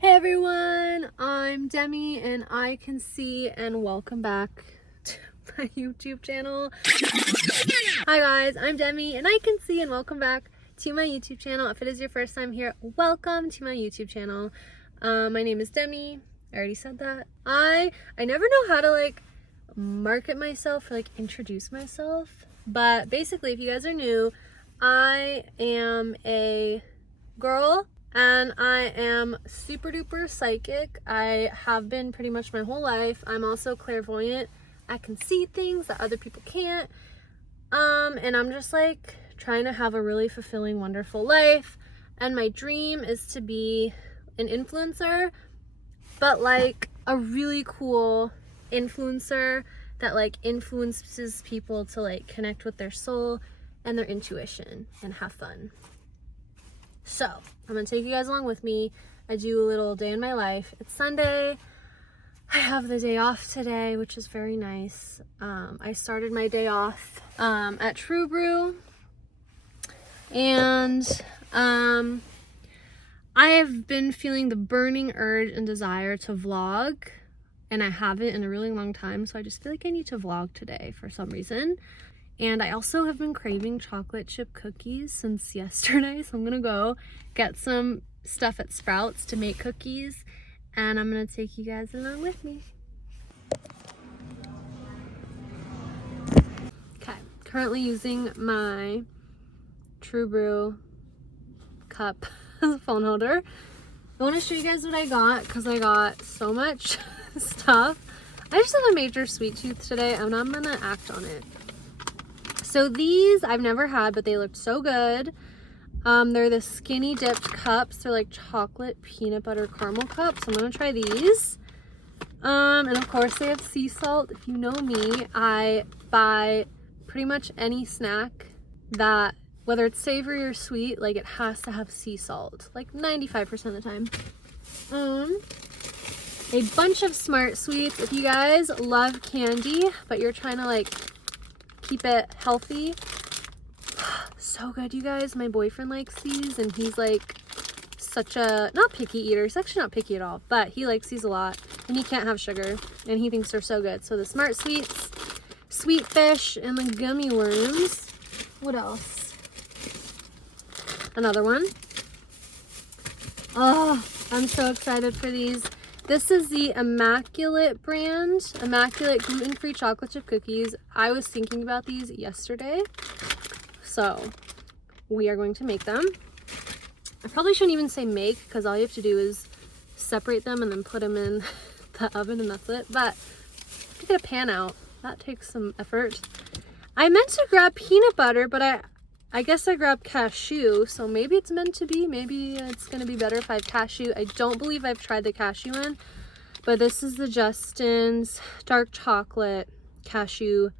Hey everyone, I'm Demi and I Can See, and welcome back to my YouTube channel. Hi guys, I'm Demi and I Can See, and welcome back to my YouTube channel. If it is your first time here, welcome to my YouTube channel. My name is Demi. I already said that. I never know how to market myself or introduce myself, but basically if you guys are new, I am a girl and I am super duper psychic. I have been pretty much my whole life. I'm also clairvoyant. I can see things that other people can't. And I'm just trying to have a really fulfilling, wonderful life. And my dream is to be an influencer, but a really cool influencer that influences people to connect with their soul and their intuition and have fun. So I'm gonna take you guys along with me. I do a little day in my life. It's Sunday. I have the day off today, which is very nice. I started my day off at True Brew, and I have been feeling the burning urge and desire to vlog, and I haven't in a really long time, so I just feel like I need to vlog today for some reason. And I also have been craving chocolate chip cookies since yesterday, so I'm gonna go get some stuff at Sprouts to make cookies, and I'm gonna take you guys along with me. Okay, currently using my True Brew cup as a phone holder. I want to show you guys what I got because I got so much stuff. I just have a major sweet tooth today, and I'm gonna act on it. So these I've never had, but they looked so good. They're the skinny dipped cups. They're like chocolate peanut butter caramel cups. I'm gonna try these. And of course they have sea salt. If you know me, I buy pretty much any snack that, whether it's savory or sweet, it has to have sea salt, 95% of the time. A bunch of Smart Sweets. If you guys love candy, but you're trying to keep it healthy, so good, you guys. My boyfriend likes these, and he's such a not picky eater. He's actually not picky at all, but he likes these a lot, and he can't have sugar, and he thinks they're so good. So the Smart Sweets, Sweet Fish, and the gummy worms. What else? Another one. Oh, I'm so excited for these. This is the Immaculate brand, Immaculate gluten-free chocolate chip cookies. I was thinking about these yesterday, so we are going to make them. I probably shouldn't even say make, because all you have to do is separate them and then put them in the oven, and that's it. But to get a pan out, that takes some effort. I meant to grab peanut butter, but I guess I grabbed cashew, so maybe it's meant to be. Maybe it's gonna be better if I have cashew. I don't believe I've tried the cashew one, but this is the Justin's dark chocolate cashew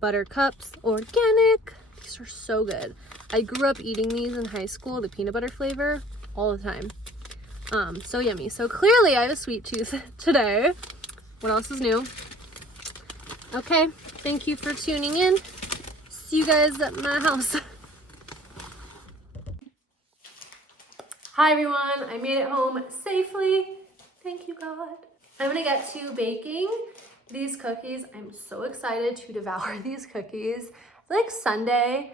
butter cups, organic. These are so good. I grew up eating these in high school, the peanut butter flavor, all the time. So yummy. So clearly I have a sweet tooth today. What else is new? Okay, thank you for tuning in. See you guys at my house. Hi everyone, I made it home safely. Thank you, God. I'm gonna get to baking these cookies. I'm so excited to devour these cookies. Sunday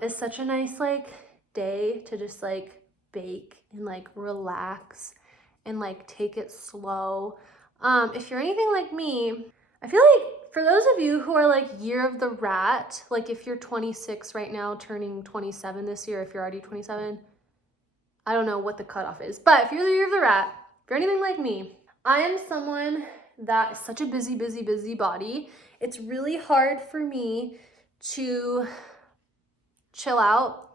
is such a nice day to just bake and relax and take it slow. If you're anything like me, I feel for those of you who are year of the rat, if you're 26 right now, turning 27 this year, if you're already 27, I don't know what the cutoff is, but if you're the year of the rat, if you're anything like me, I am someone that is such a busy body. It's really hard for me to chill out.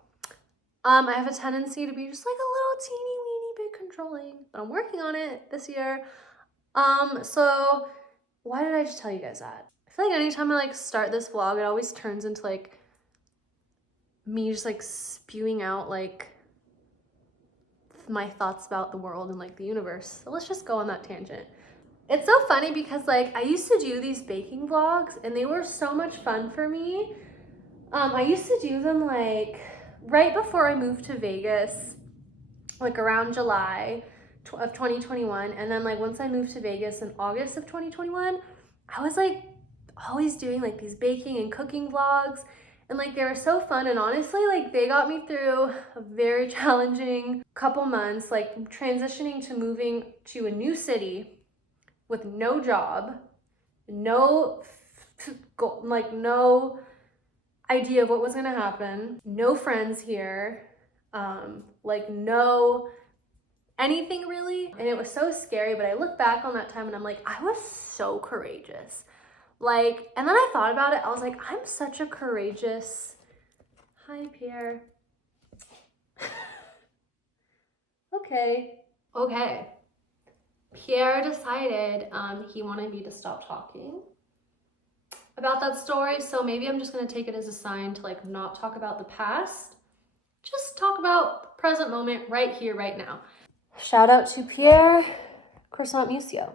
I have a tendency to be just a little teeny weeny bit controlling, but I'm working on it this year. So why did I just tell you guys that? I feel anytime I start this vlog, it always turns into me just spewing out my thoughts about the world and the universe. So let's just go on that tangent. It's so funny because I used to do these baking vlogs and they were so much fun for me. I used to do them right before I moved to Vegas, around July of 2021. And then like once I moved to Vegas in August of 2021, I was like always doing like these baking and cooking vlogs, and like they were so fun. And honestly, like they got me through a very challenging couple months, like transitioning to moving to a new city with no job, no idea of what was gonna happen, no friends here, like no anything really. And it was so scary, but I look back on that time and I'm like, I was so courageous. Like, and then I thought about it, I was like, I'm such a courageous, hi Pierre. Okay. Pierre decided he wanted me to stop talking about that story, so maybe I'm just gonna take it as a sign to like not talk about the past, just talk about the present moment right here, right now. Shout out to Pierre Croissant Musio,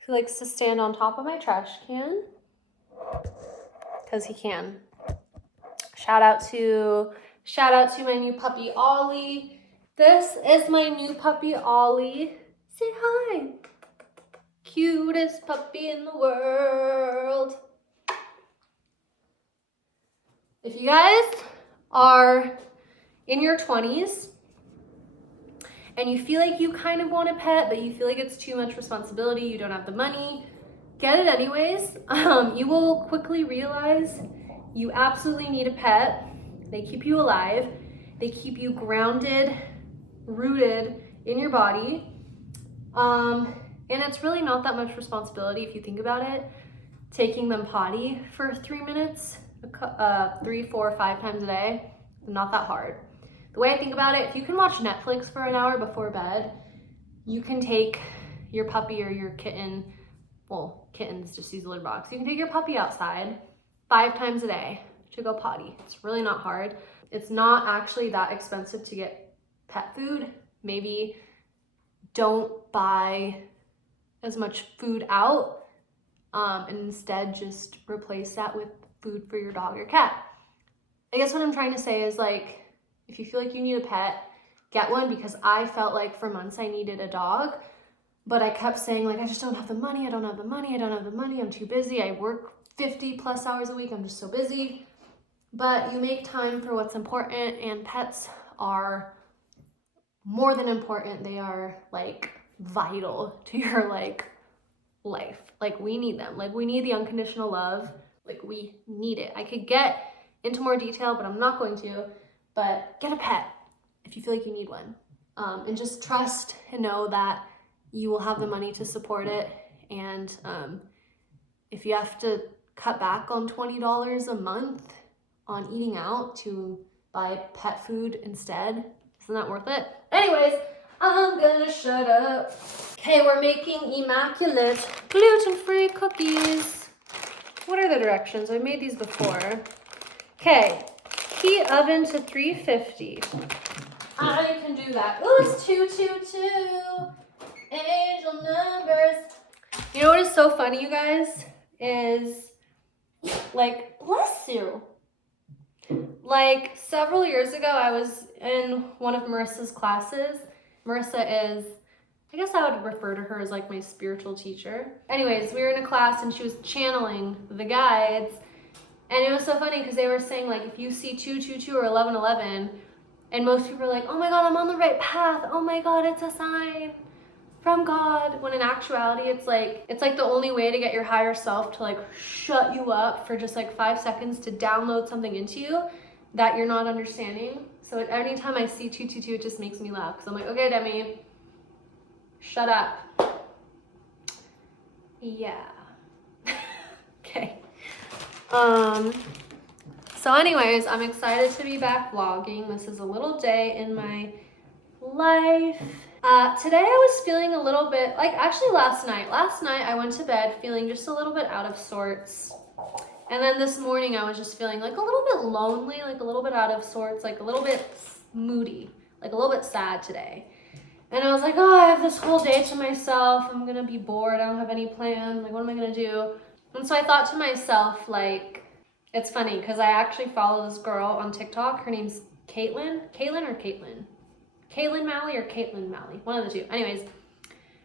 who likes to stand on top of my trash can, because he can. Shout out to my new puppy, Ollie. This is my new puppy, Ollie. Say hi. Cutest puppy in the world. If you guys are in your 20s and you feel like you kind of want a pet, but you feel like it's too much responsibility, you don't have the money, get it anyways. You will quickly realize you absolutely need a pet. They keep you alive. They keep you grounded, rooted in your body. And it's really not that much responsibility if you think about it. Taking them potty for 3 minutes, 3, 4, 5 times a day, not that hard. The way I think about it, if you can watch Netflix for an hour before bed, you can take your puppy or your kitten, well, kittens just use a litter box. You can take your puppy outside 5 times a day to go potty. It's really not hard. It's not actually that expensive to get pet food. Maybe don't buy as much food out, and instead just replace that with food for your dog or cat. I guess what I'm trying to say is, like, if you feel like you need a pet, get one, because I felt like for months I needed a dog, but I kept saying like, I just don't have the money, I'm too busy, I work 50 plus hours a week, I'm just so busy. But you make time for what's important, and pets are more than important. They are like vital to your like life. Like we need them. Like we need the unconditional love. Like we need it. I could get into more detail, but I'm not going to. But get a pet if you feel like you need one. And just trust and know that you will have the money to support it. And if you have to cut back on $20 a month on eating out to buy pet food instead, isn't that worth it? Anyways, I'm gonna shut up. Okay, we're making immaculate gluten-free cookies. What are the directions? I made these before. Okay, heat oven to 350. I can do that. Ooh, it's 222. Angel numbers. You know what is so funny, you guys? Is like, bless you. Like several years ago, I was in one of Marissa's classes. Marissa is, I guess I would refer to her as like my spiritual teacher. Anyways, we were in a class and she was channeling the guides. And it was so funny because they were saying like, if you see 222 or 1111, and most people are like, oh my God, I'm on the right path. Oh my God, it's a sign from God. When in actuality, it's like the only way to get your higher self to like shut you up for just like 5 seconds to download something into you that you're not understanding. So anytime I see 222, it just makes me laugh because I'm like, okay, Demi, shut up. Yeah. Okay. So anyways, I'm excited to be back vlogging. This is a little day in my life. Today I was feeling a little bit, like actually last night I went to bed feeling just a little bit out of sorts. And then this morning I was just feeling like a little bit lonely, like a little bit out of sorts, like a little bit moody, like a little bit sad today. And I was like, oh, I have this whole day to myself. I'm gonna be bored. I don't have any plans. Like, what am I gonna do? And so I thought to myself, like, it's funny because I actually follow this girl on TikTok. Her name's Caitlin. Caitlin or Caitlin? Caitlin Malley or Caitlin Malley, one of the two. Anyways,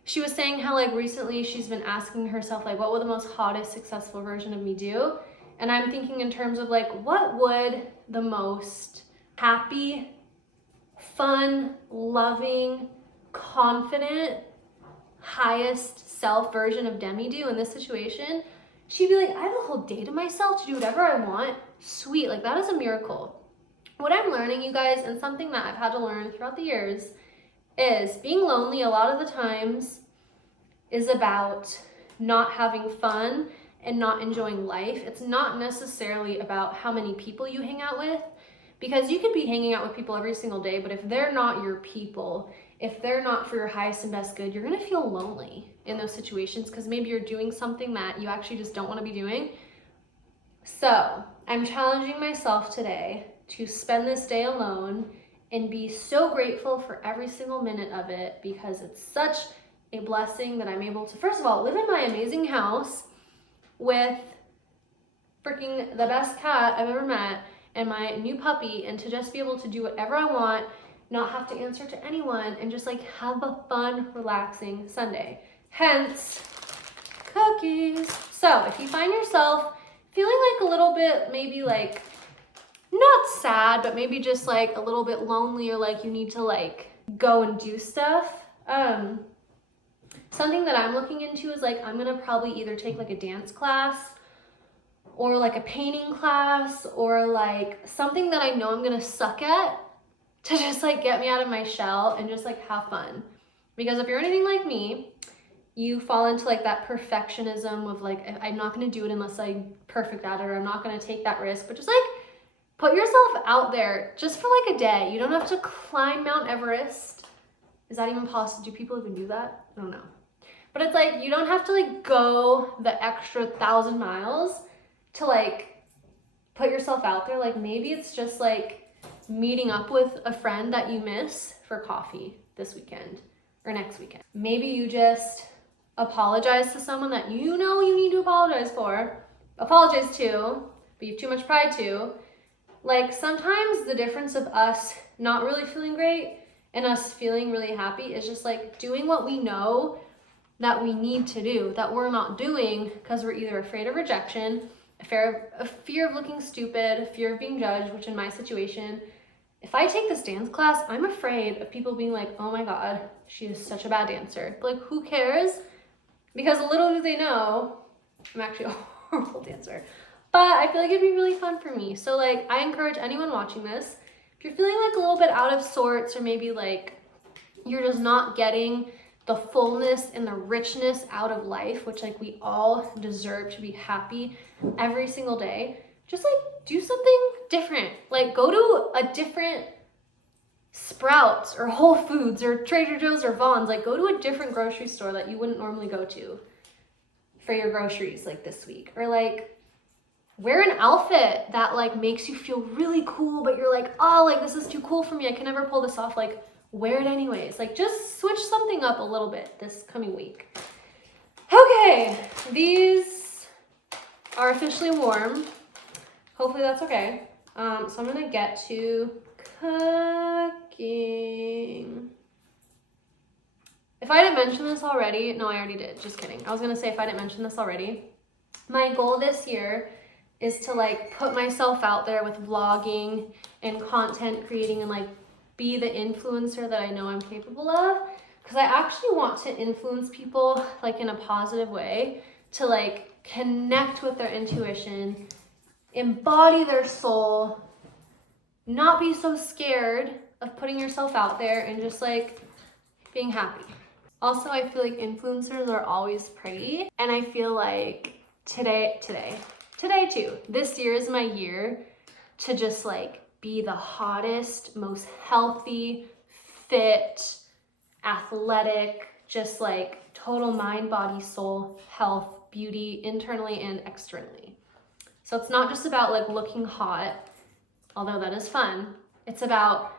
she was saying how like recently she's been asking herself like, what would the most hottest successful version of me do? And I'm thinking in terms of like, what would the most happy, fun, loving, confident, highest self version of Demi do in this situation? She'd be like, I have a whole day to myself to do whatever I want. Sweet, like that is a miracle. What I'm learning, you guys, and something that I've had to learn throughout the years, is being lonely a lot of the times is about not having fun and not enjoying life. It's not necessarily about how many people you hang out with, because you could be hanging out with people every single day, but if they're not your people, if they're not for your highest and best good, you're gonna feel lonely in those situations because maybe you're doing something that you actually just don't want to be doing. So I'm challenging myself today to spend this day alone and be so grateful for every single minute of it, because it's such a blessing that I'm able to, first of all, live in my amazing house with freaking the best cat I've ever met and my new puppy, and to just be able to do whatever I want, not have to answer to anyone, and just like have a fun, relaxing Sunday. Hence, cookies. So if you find yourself feeling like a little bit, maybe like, not sad, but maybe just like a little bit lonely, or like you need to like go and do stuff, something that I'm looking into is like, I'm gonna probably either take like a dance class or like a painting class, or like something that I know I'm gonna suck at, to just like get me out of my shell and just like have fun. Because if you're anything like me, you fall into like that perfectionism of like, I'm not gonna do it unless I'm perfect at it, or I'm not gonna take that risk. But just like put yourself out there just for like a day. You don't have to climb Mount Everest. Is that even possible? Do people even do that? I don't know. But it's like, you don't have to like go the extra 1,000 miles to like put yourself out there. Like maybe it's just like meeting up with a friend that you miss for coffee this weekend or next weekend. Maybe you just apologize to someone that you know you need to apologize to, but you have too much pride to. Like sometimes the difference of us not really feeling great and us feeling really happy is just like doing what we know that we need to do, that we're not doing because we're either afraid of rejection, a fear of looking stupid, a fear of being judged, which in my situation, if I take this dance class, I'm afraid of people being like, oh my God, she is such a bad dancer. But like, who cares? Because little do they know, I'm actually a horrible dancer. But I feel like it'd be really fun for me. So like, I encourage anyone watching this, if you're feeling like a little bit out of sorts, or maybe like you're just not getting the fullness and the richness out of life, which like we all deserve to be happy every single day, just like do something different. Like go to a different Sprouts or Whole Foods or Trader Joe's or Vons. Like go to a different grocery store that you wouldn't normally go to for your groceries like this week. Or like wear an outfit that like makes you feel really cool, but you're like, oh, like this is too cool for me, I can never pull this off. Like wear it anyways. Like just switch something up a little bit this coming week. Okay, these are officially warm. Hopefully that's okay. So I'm gonna get to cooking. If I didn't mention this already, no, I already did, just kidding. I was gonna say, if I didn't mention this already, my goal this year is to like put myself out there with vlogging and content creating and like be the influencer that I know I'm capable of. Because I actually want to influence people like in a positive way, to like connect with their intuition, embody their soul, not be so scared of putting yourself out there, and just like being happy. Also, I feel like influencers are always pretty, and I feel like today too, this year is my year to just like be the hottest, most healthy, fit, athletic, just like total mind, body, soul, health, beauty, internally and externally. So it's not just about like looking hot, although that is fun. It's about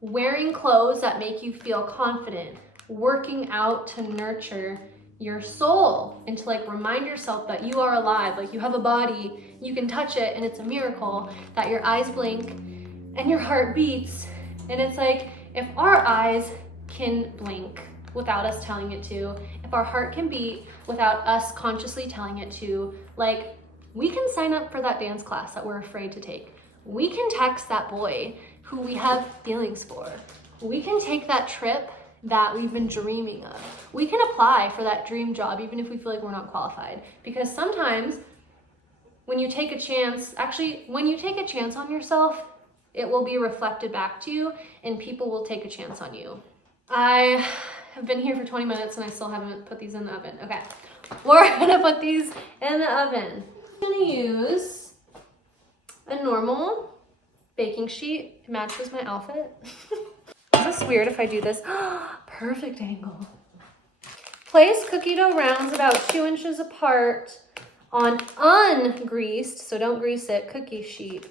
wearing clothes that make you feel confident, working out to nurture your soul, and to like remind yourself that you are alive, like you have a body, you can touch it, and it's a miracle, that your eyes blink and your heart beats. And it's like, if our eyes can blink without us telling it to, if our heart can beat without us consciously telling it to, like, we can sign up for that dance class that we're afraid to take. We can text that boy who we have feelings for. We can take that trip that we've been dreaming of. We can apply for that dream job even if we feel like we're not qualified. Because sometimes when you take a chance, actually, when you take a chance on yourself, it will be reflected back to you and people will take a chance on you. I have been here for 20 minutes and I still haven't put these in the oven. Okay, we're gonna put these in the oven. I'm gonna use a normal baking sheet. It matches my outfit. Is this weird if I do this? Perfect angle. Place cookie dough rounds about 2 inches apart on ungreased, so don't grease it, cookie sheet.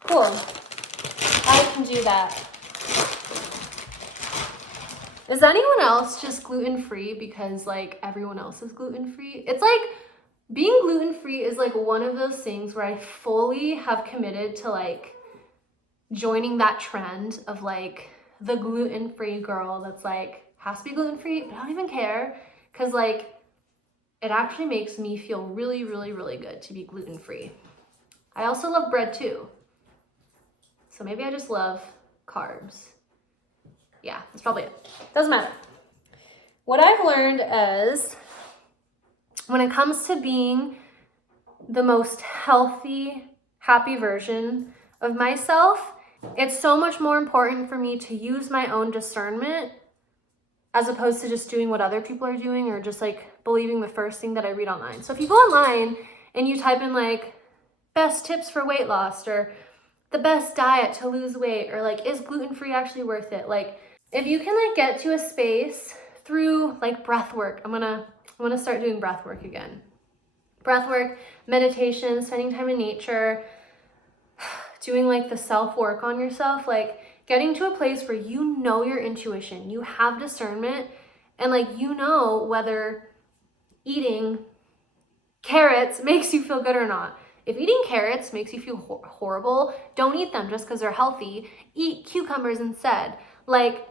Cool. I can do that. Is anyone else just gluten-free because like everyone else is gluten-free? It's like being gluten-free is like one of those things where I fully have committed to like joining that trend of like the gluten-free girl that's like has to be gluten-free, but I don't even care because like it actually makes me feel really, really, really good to be gluten-free. I also love bread too. So maybe I just love carbs. Yeah, that's probably it. Doesn't matter. What I've learned is when it comes to being the most healthy, happy version of myself, it's so much more important for me to use my own discernment as opposed to just doing what other people are doing or just like believing the first thing that I read online. So if you go online and you type in like best tips for weight loss or the best diet to lose weight or like is gluten-free actually worth it? Like if you can like get to a space through like breath work, I'm gonna start doing breath work again. Breath work, meditation, spending time in nature, doing like the self-work on yourself, like getting to a place where you know your intuition, you have discernment, and like you know whether eating carrots makes you feel good or not. If eating carrots makes you feel horrible, don't eat them just because they're healthy. Eat cucumbers instead. Like,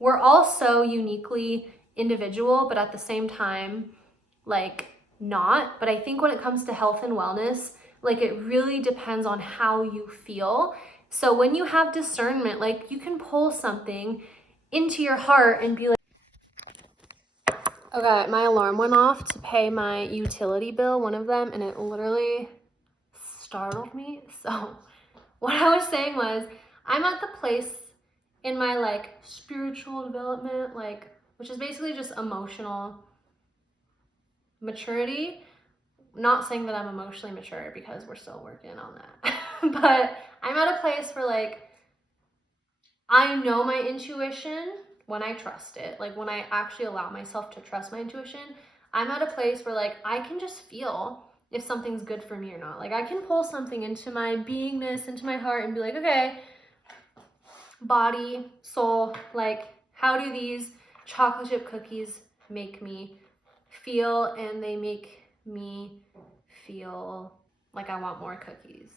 we're all so uniquely individual, but at the same time, like, not. But I think when it comes to health and wellness, like, it really depends on how you feel. So when you have discernment, like, you can pull something into your heart and be like, okay, my alarm went off to pay my utility bill, one of them, and it literally startled me. So what I was saying was I'm at the place in my like spiritual development, like, which is basically just emotional maturity. Not saying that I'm emotionally mature because we're still working on that. But I'm at a place where like I know my intuition when I trust it, like when I actually allow myself to trust my intuition. I'm at a place where like I can just feel if something's good for me or not. Like I can pull something into my beingness, into my heart and be like, okay, body, soul, like how do these chocolate chip cookies make me feel? And they make me feel like I want more cookies.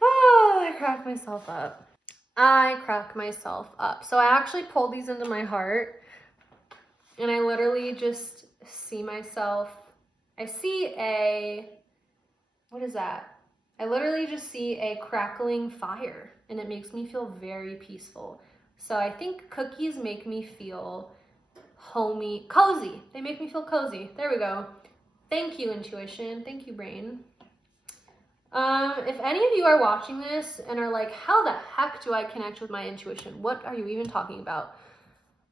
Oh, I cracked myself up. So I actually pulled these into my heart and I literally just see myself. I see what is that? I literally just see a crackling fire and it makes me feel very peaceful. So I think cookies make me feel homey, cozy. They make me feel cozy. There we go. Thank you, intuition. Thank you, brain. If any of you are watching this and are like, how the heck do I connect with my intuition? What are you even talking about?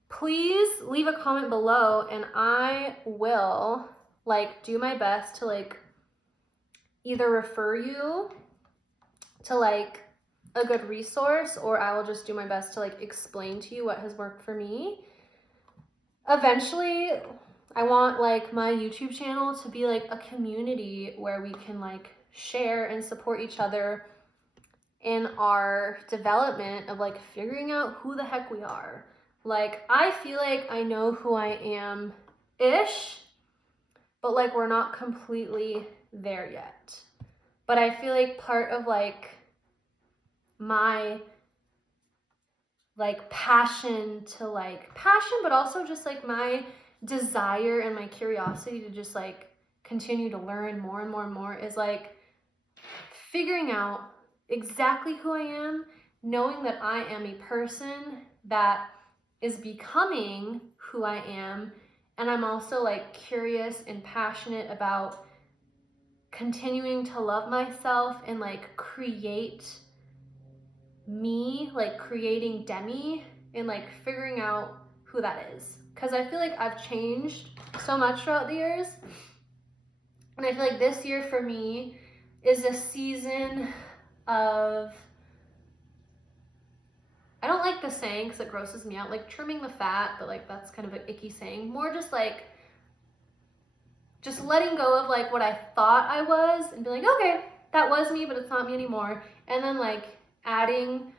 Please leave a comment below and I will like do my best to like either refer you to like a good resource or I will just do my best to like explain to you what has worked for me. Eventually, I want like my YouTube channel to be like a community where we can like share and support each other in our development of like figuring out who the heck we are. Like, I feel like I know who I am-ish, but like we're not completely there yet. But I feel like part of like my like passion, but also just like my desire and my curiosity to just like continue to learn more and more and more is like figuring out exactly who I am, knowing that I am a person that is becoming who I am. And I'm also like curious and passionate about continuing to love myself and like create me, like creating Demi and like figuring out who that is. Because I feel like I've changed so much throughout the years. And I feel like this year for me is a season of, I don't like the saying because it grosses me out, like trimming the fat, but like that's kind of an icky saying. More just like, just letting go of like what I thought I was and be like, okay, that was me, but it's not me anymore. And then like adding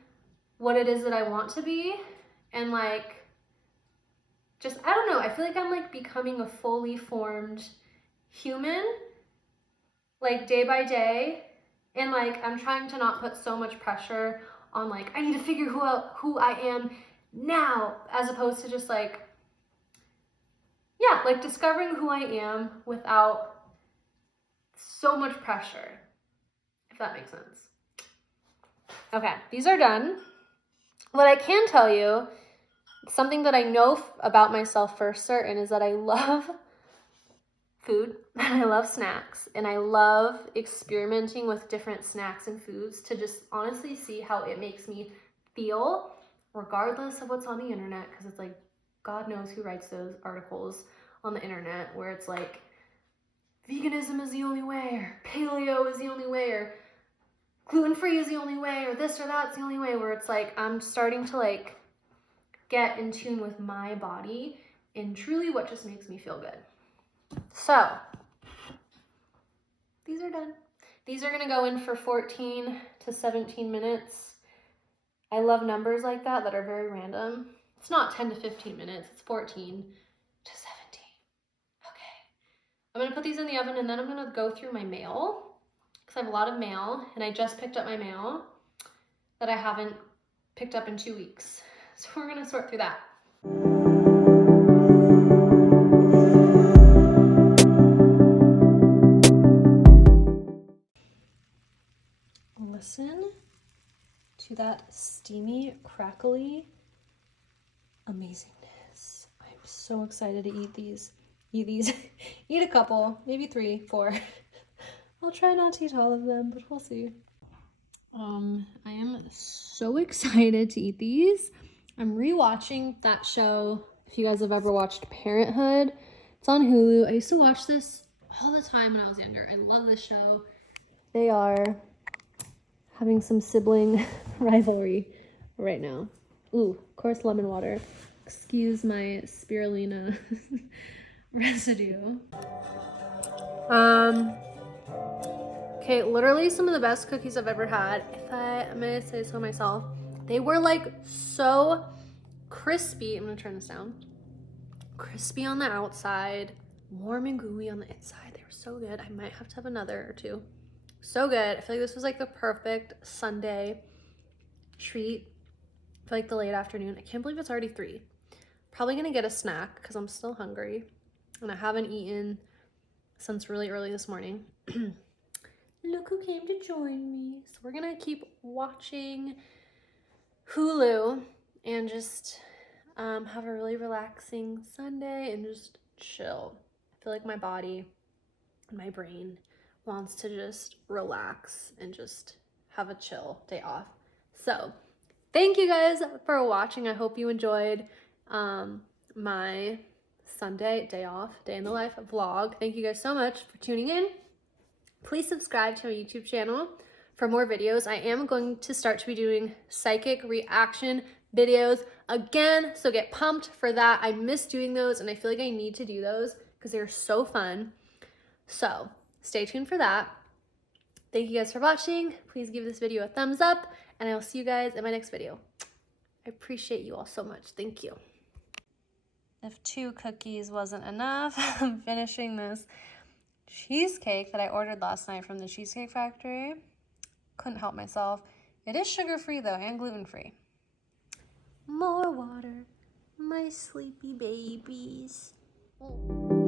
what it is that I want to be and like, just, I don't know, I feel like I'm like becoming a fully formed human, like day by day. And like, I'm trying to not put so much pressure on like, I need to figure who I am now, as opposed to just like, yeah, like discovering who I am without so much pressure, if that makes sense. Okay, these are done. What I can tell you, something that I know about myself for certain is that I love food and I love snacks and I love experimenting with different snacks and foods to just honestly see how it makes me feel, regardless of what's on the internet, because it's like, God knows who writes those articles on the internet where it's like, veganism is the only way, or paleo is the only way, or gluten-free is the only way, or this or that's the only way, where it's like, I'm starting to like get in tune with my body and truly what just makes me feel good. So these are done. These are gonna go in for 14 to 17 minutes. I love numbers like that are very random. It's not 10 to 15 minutes, it's 14 to 17. Okay. I'm gonna put these in the oven and then I'm gonna go through my mail because I have a lot of mail and I just picked up my mail that I haven't picked up in 2 weeks. So we're gonna sort through that. Listen to that steamy, crackly amazingness. I'm so excited to eat these. Eat a couple, maybe 3, 4. I'll try not to eat all of them, but we'll see. I am so excited to eat these. I'm rewatching that show. If you guys have ever watched Parenthood, it's on Hulu. I used to watch this all the time when I was younger. I love this show. They are having some sibling rivalry right now. Ooh, of course, lemon water. Excuse my spirulina residue. Okay, literally some of the best cookies I've ever had, if I'm gonna say so myself. They were like so crispy. I'm gonna turn this down. Crispy on the outside, warm and gooey on the inside. They were so good. I might have to have another or two. So good. I feel like this was like the perfect Sunday treat for like the late afternoon. I can't believe it's already 3. Probably gonna get a snack because I'm still hungry and I haven't eaten since really early this morning. Look who came to join me. So we're gonna keep watching Hulu and just have a really relaxing Sunday and just chill. I feel like my body and my brain wants to just relax and just have a chill day off. So thank you guys for watching. I hope you enjoyed my Sunday day off, day in the life vlog. Thank you guys so much for tuning in. Please subscribe to my YouTube channel for more videos. I am going to start to be doing psychic reaction videos again, so get pumped for that. I miss doing those and I feel like I need to do those because they're so fun. So stay tuned for that. Thank you guys for watching. Please give this video a thumbs up and I will see you guys in my next video. I appreciate you all so much. Thank you. If 2 cookies wasn't enough, I'm finishing this cheesecake that I ordered last night from the Cheesecake Factory. Couldn't help myself. It is sugar-free though, and gluten-free. More water, my sleepy babies. Oh.